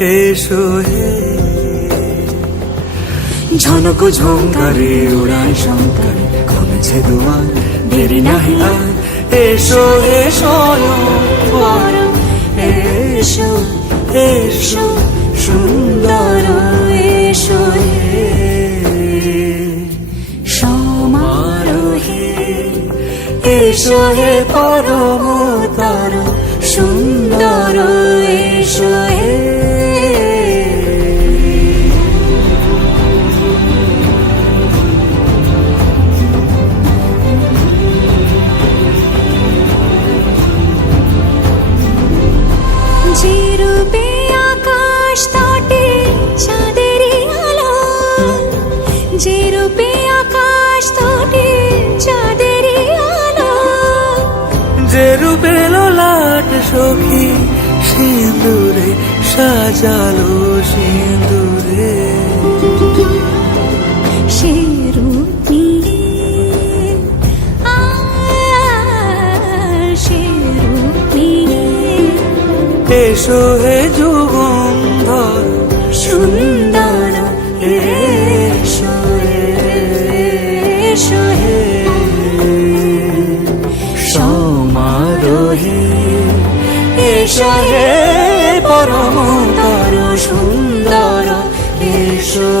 এসো হে। ঝনক ঝঙ্কারে উড়ায় শঙ্কারে কমেছে দুয়ার, দেরি নাহি আর, এসো এসো বরং এসো এসো সুন্দর এসো হে। সমারোহে এসো হে পরমতর সুন্দর এসো হে। যে রূপে আকাশ তটে চাঁদেরই আলো, যে রূপে আকাশ তটে চাঁদেরই আলো, যে রূপে ললাট সখী সিঁদুরে সাজালো সিঁদুরে, সে রূপ নিয়ে সে রূপ নিয়ে এসো হে যুগন্ধর সুন্দর এসো এসো হে। সমারোহে এসো হে পরমতর সুন্দর এসো।